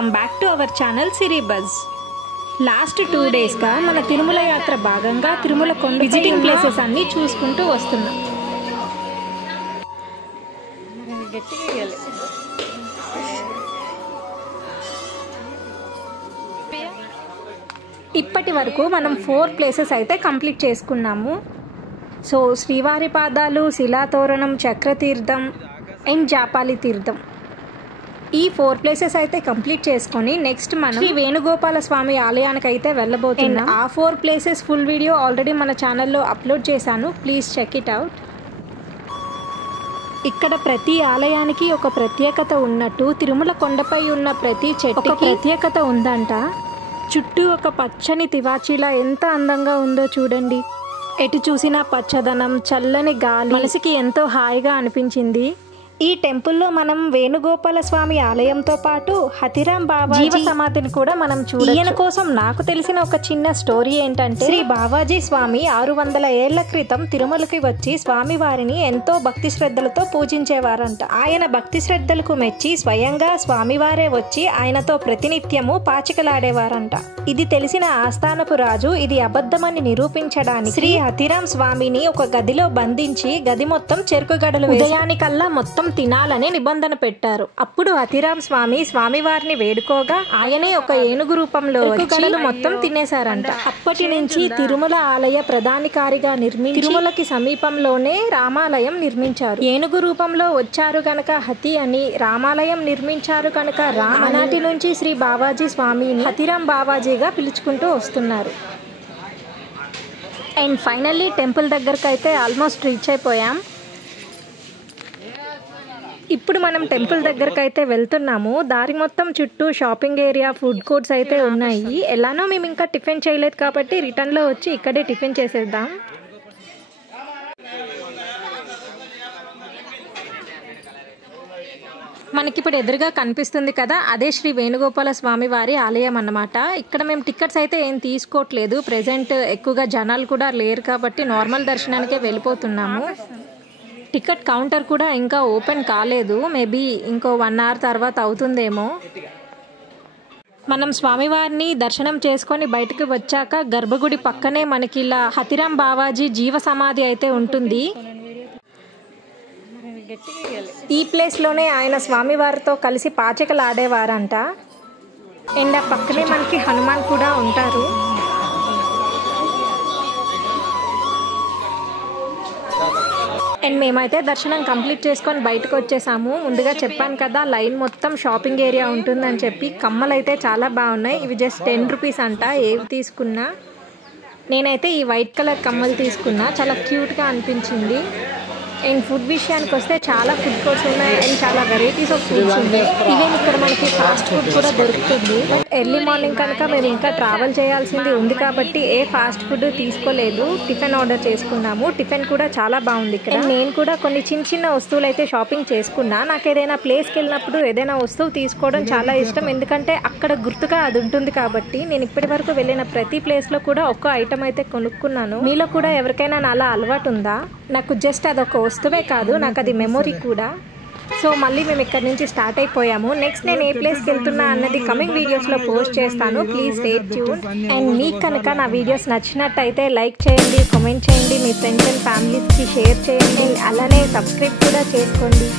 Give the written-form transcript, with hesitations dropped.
Welcome back to our channel Siri buzz. Last 2 డేస్గా మన తిరుమల యాత్ర భాగంగా తిరుమల కొండ విజిటింగ్ ప్లేసెస్ అన్నీ చూసుకుంటూ వస్తున్నాం. ఇప్పటి వరకు మనం 4 ప్లేసెస్ అయితే కంప్లీట్ చేసుకున్నాము. సో శ్రీవారి పాదాలు, శిలాతోరణం, చక్రతీర్థం అండ్ జాపాలి తీర్థం, ఈ 4 ప్లేసెస్ అయితే కంప్లీట్ చేసుకొని నెక్స్ట్ మనం శ్రీ వేణుగోపాల స్వామి ఆలయానికి అయితే వెళ్ళబోతున్నాం. ఆ 4 ప్లేసెస్ ఫుల్ వీడియో ఆల్రెడీ మన ఛానల్లో అప్లోడ్ చేశాను, ప్లీజ్ చెక్ ఇట్ అవుట్. ఇక్కడ ప్రతి ఆలయానికి ఒక ప్రత్యేకత ఉన్నట్టు తిరుమల కొండపై ఉన్న ప్రతి చెట్టుకి ప్రత్యేకత ఉందంట. చుట్టూ ఒక పచ్చని తివాచీలా ఎంత అందంగా ఉందో చూడండి. ఎటు చూసినా పచ్చదనం, చల్లని గాలి మనసుకి ఎంతో హాయిగా అనిపించింది. ఈ టెంపుల్లో మనం వేణుగోపాల స్వామి ఆలయంతో పాటు హతిరాం బావాజీ జీవ సమాధిని కూడా మనం చూడొచ్చు. ఈయన కోసం నాకు తెలిసిన ఒక చిన్న స్టోరీ ఏంటంటే, శ్రీ బావాజీ స్వామి 600 ఏళ్ల క్రితం తిరుమలకి వచ్చి స్వామి వారిని ఎంతో భక్తి శ్రద్ధలతో పూజించేవారంట. ఆయన భక్తి శ్రద్ధలకు మెచ్చి స్వయంగా స్వామివారే వచ్చి ఆయనతో ప్రతినిత్యము పాచికలాడేవారంట. ఇది తెలిసిన ఆస్థానపు రాజు ఇది అబద్ధమని నిరూపించడానికి శ్రీ హతిరాం స్వామిని ఒక గదిలో బంధించి గది మొత్తం చెరుకు గడలు ఉదయానికల్లా మొత్తం తినాలని నిబంధన పెట్టారు. అప్పుడు హతిరాం స్వామి స్వామివారిని వేడుకోగా ఆయనే ఒక ఏనుగు రూపంలో గడలు మొత్తం తినేశారంట. అప్పటి నుంచి తిరుమల ఆలయ ప్రధానికారిగా నిర్మించి తిరుమలకి సమీపంలోనే రామాలయం నిర్మించారు. ఏనుగు రూపంలో వచ్చారు గనక హతి అని, రామాలయం నిర్మించారు కనుక రామ్. ఆనాటి నుంచి శ్రీ బావాజీ స్వామిని హతిరాం బావాజీగా పిలుచుకుంటూ వస్తున్నారు. అండ్ ఫైనల్లీ టెంపుల్ దగ్గరకు అయితే ఆల్మోస్ట్ రీచ్ అయిపోయాం. ఇప్పుడు మనం టెంపుల్ దగ్గరకు అయితే వెళ్తున్నాము. దారి మొత్తం చుట్టూ షాపింగ్ ఏరియా, ఫుడ్ కోర్ట్స్ అయితే ఉన్నాయి. ఎలానో మేము ఇంకా టిఫిన్ చేయలేదు కాబట్టి రిటర్న్లో వచ్చి ఇక్కడే టిఫిన్ చేసేద్దాం. మనకిప్పుడు ఎదురుగా కనిపిస్తుంది కదా, అదే శ్రీ వేణుగోపాల స్వామి వారి ఆలయం అన్నమాట. ఇక్కడ మేము టికెట్స్ అయితే ఏం తీసుకోవట్లేదు. ప్రెజెంట్ ఎక్కువగా జనాలు కూడా లేరు కాబట్టి నార్మల్ దర్శనానికే వెళ్ళిపోతున్నాము. టికెట్ కౌంటర్ కూడా ఇంకా ఓపెన్ కాలేదు, మేబీ ఇంకో 1 hour తర్వాత అవుతుందేమో. మనం స్వామివారిని దర్శనం చేసుకొని బయటకు వచ్చాక గర్భగుడి పక్కనే మనకి ఇలా హతిరాం బావాజీ జీవ సమాధి అయితే ఉంటుంది. ఈ ప్లేస్లోనే ఆయన స్వామివారితో కలిసి పాచికలు ఆడేవారంట. అండ్ ఆ పక్కనే మనకి హనుమాన్ కూడా ఉంటారు. అండ్ మేమైతే దర్శనం కంప్లీట్ చేసుకొని బయటకు వచ్చేసాము. ముందుగా చెప్పాను కదా లైన్ మొత్తం షాపింగ్ ఏరియా ఉంటుందని చెప్పి. కమ్మలు అయితే చాలా బాగున్నాయి. ఇవి జస్ట్ 10 రూపీస్ అంట ఏవి తీసుకున్నా. నేనైతే ఈ వైట్ కలర్ కమ్మలు తీసుకున్నా, చాలా క్యూట్గా అనిపించింది. అండ్ ఫుడ్ విషయానికి వస్తే చాలా ఫుడ్ కోర్ట్స్ ఉన్నాయి అండ్ చాలా వెరైటీస్ ఆఫ్ ఫుడ్స్ ఉన్నాయి. ఈవెన్ ఇక్కడ మనకి ఫాస్ట్ ఫుడ్ కూడా దొరుకుతుంది. బట్ ఎర్లీ మార్నింగ్ కనుక మేము ఇంకా ట్రావెల్ చేయాల్సింది ఉంది కాబట్టి ఏ ఫాస్ట్ ఫుడ్ తీసుకోలేదు, టిఫిన్ ఆర్డర్ చేసుకున్నాము. టిఫిన్ కూడా చాలా బాగుంది ఇక్కడ. నేను కూడా కొన్ని చిన్న వస్తువులు అయితే షాపింగ్ చేసుకున్నా. నాకు ఏదైనా ప్లేస్కి వెళ్ళినప్పుడు ఏదైనా వస్తువు తీసుకోవడం చాలా ఇష్టం, ఎందుకంటే అక్కడ గుర్తుగా అది ఉంటుంది కాబట్టి. నేను ఇప్పటి వరకు వెళ్ళిన ప్రతి ప్లేస్లో కూడా ఒక్క ఐటమ్ అయితే కొనుక్కున్నాను. మీలో కూడా ఎవరికైనా అలా అలవాటు ఉందా? నాకు జస్ట్ అదొక వస్తువే కాదు, నాకు అది మెమొరీ కూడా. సో మళ్ళీ మేము ఇక్కడ నుంచి స్టార్ట్ అయిపోయాము. నెక్స్ట్ నేను ఏ ప్లేస్కి వెళ్తున్నా అన్నది కమింగ్ వీడియోస్లో పోస్ట్ చేస్తాను, ప్లీజ్ స్టే ట్యూన్. అండ్ మీకు కనుక నా వీడియోస్ నచ్చినట్టయితే లైక్ చేయండి, కామెంట్ చేయండి, మీ ఫ్రెండ్స్ అండ్ ఫ్యామిలీస్కి షేర్ చేయండి, అలానే సబ్స్క్రైబ్ కూడా చేసుకోండి.